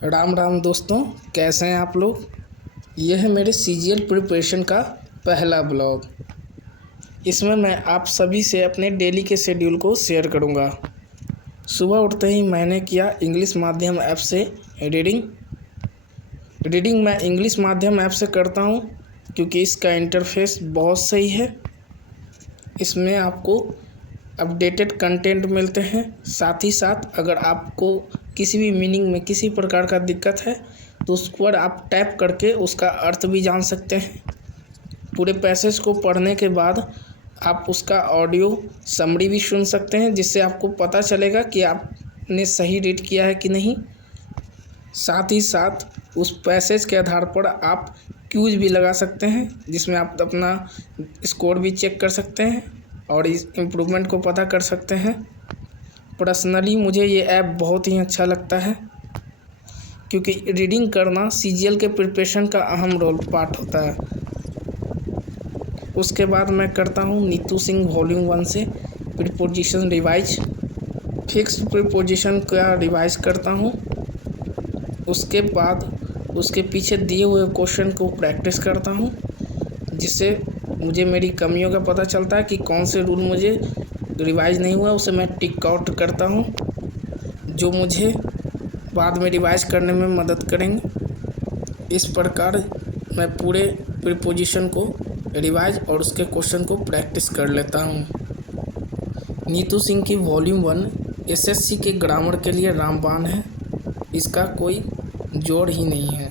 राम राम दोस्तों, कैसे हैं आप लोग। यह है मेरे सीजीएल प्रिपरेशन का पहला ब्लॉग। इसमें मैं आप सभी से अपने डेली के शेड्यूल को शेयर करूंगा। सुबह उठते ही मैंने किया इंग्लिश माध्यम ऐप से रीडिंग मैं इंग्लिश माध्यम ऐप से करता हूं क्योंकि इसका इंटरफेस बहुत सही है। इसमें आपको अपडेटेड कंटेंट मिलते हैं। साथ ही साथ अगर आपको किसी भी मीनिंग में किसी प्रकार का दिक्कत है तो उस पर आप टैप करके उसका अर्थ भी जान सकते हैं। पूरे पैसेज को पढ़ने के बाद आप उसका ऑडियो समरी भी सुन सकते हैं, जिससे आपको पता चलेगा कि आपने सही रीड किया है कि नहीं। साथ ही साथ उस पैसेज के आधार पर आप क्यूज भी लगा सकते हैं, जिसमें आप अपना स्कोर भी चेक कर सकते हैं और इस इम्प्रूवमेंट को पता कर सकते हैं। पर्सनली मुझे ये ऐप बहुत ही अच्छा लगता है क्योंकि रीडिंग करना सीजीएल के प्रिपरेशन का अहम रोल पार्ट होता है। उसके बाद मैं करता हूँ नीतू सिंह वॉल्यूम 1 से प्रीपोजिशन रिवाइज। फिक्स्ड प्रीपोजिशन का रिवाइज करता हूँ। उसके बाद उसके पीछे दिए हुए क्वेश्चन को प्रैक्टिस करता हूँ, जिससे मुझे मेरी कमियों का पता चलता है कि कौन से रूल मुझे रिवाइज नहीं हुआ, उसे मैं टिक आउट करता हूँ, जो मुझे बाद में रिवाइज करने में मदद करेंगे। इस प्रकार मैं पूरे प्रीपोजिशन को रिवाइज और उसके क्वेश्चन को प्रैक्टिस कर लेता हूँ। नीतू सिंह की वॉल्यूम 1 एसएससी के ग्रामर के लिए रामबाण है, इसका कोई जोड़ ही नहीं है।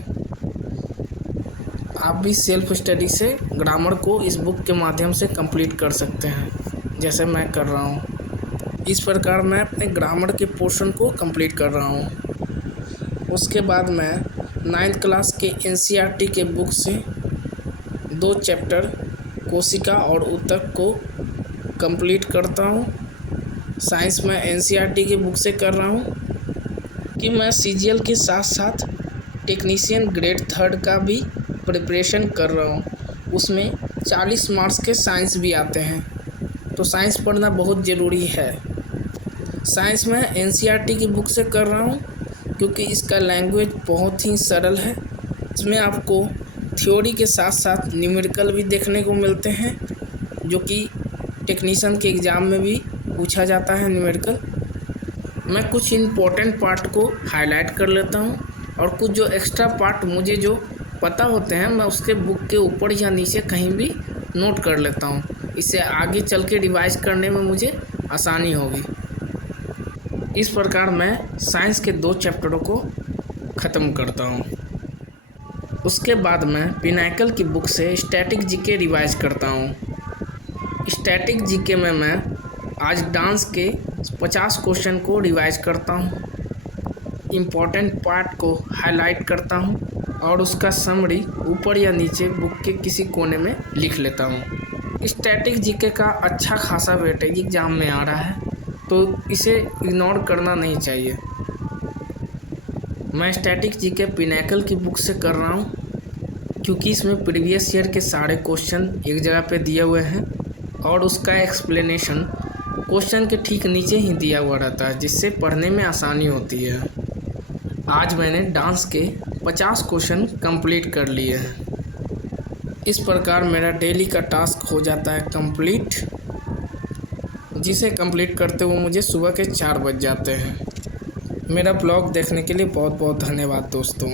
आप भी सेल्फ स्टडी से ग्रामर को इस बुक के माध्यम से कंप्लीट कर सकते हैं, जैसे मैं कर रहा हूँ। इस प्रकार मैं अपने ग्रामर के पोर्शन को कंप्लीट कर रहा हूँ। उसके बाद मैं 9th क्लास के एनसीईआरटी के बुक से 2 चैप्टर कोशिका और ऊतक को कंप्लीट करता हूँ। साइंस में एनसीईआरटी के बुक से कर रहा हूँ कि मैं सीजीएल के साथ साथ टेक्नीशियन ग्रेड 3 का भी प्रिपरेशन कर रहा हूँ। उसमें 40 मार्क्स के साइंस भी आते हैं, तो साइंस पढ़ना बहुत ज़रूरी है। साइंस में एनसीईआरटी की बुक से कर रहा हूँ क्योंकि इसका लैंग्वेज बहुत ही सरल है। इसमें आपको थ्योरी के साथ साथ न्यूमेरिकल भी देखने को मिलते हैं, जो कि टेक्नीशियन के एग्ज़ाम में भी पूछा जाता है न्यूमेरिकल। मैं कुछ इम्पोर्टेंट पार्ट को हाईलाइट कर लेता हूँ और कुछ जो एक्स्ट्रा पार्ट मुझे जो पता होते हैं मैं उसके बुक के ऊपर या नीचे कहीं भी नोट कर लेता हूँ। इससे आगे चल के रिवाइज करने में मुझे आसानी होगी। इस प्रकार मैं साइंस के 2 चैप्टरों को ख़त्म करता हूँ। उसके बाद मैं पिनाकल की बुक से स्टैटिक जीके रिवाइज करता हूँ। स्टैटिक जीके में मैं आज डांस के 50 क्वेश्चन को रिवाइज करता हूँ, इम्पोर्टेंट पार्ट को हाईलाइट करता हूँ और उसका समरी ऊपर या नीचे बुक के किसी कोने में लिख लेता हूँ। स्टैटिक जीके का अच्छा खासा वेटेज एग्जाम में आ रहा है, तो इसे इग्नोर करना नहीं चाहिए। मैं स्टैटिक जीके पिनाकल की बुक से कर रहा हूँ क्योंकि इसमें प्रीवियस ईयर के सारे क्वेश्चन एक जगह पे दिए हुए हैं और उसका एक्सप्लेनेशन क्वेश्चन के ठीक नीचे ही दिया हुआ रहता है, जिससे पढ़ने में आसानी होती है। आज मैंने डांस के 50 क्वेश्चन कंप्लीट कर लिए हैं। इस प्रकार मेरा डेली का टास्क हो जाता है कंप्लीट, जिसे कंप्लीट करते हुए मुझे सुबह के 4 बज जाते हैं। मेरा ब्लॉग देखने के लिए बहुत बहुत धन्यवाद दोस्तों।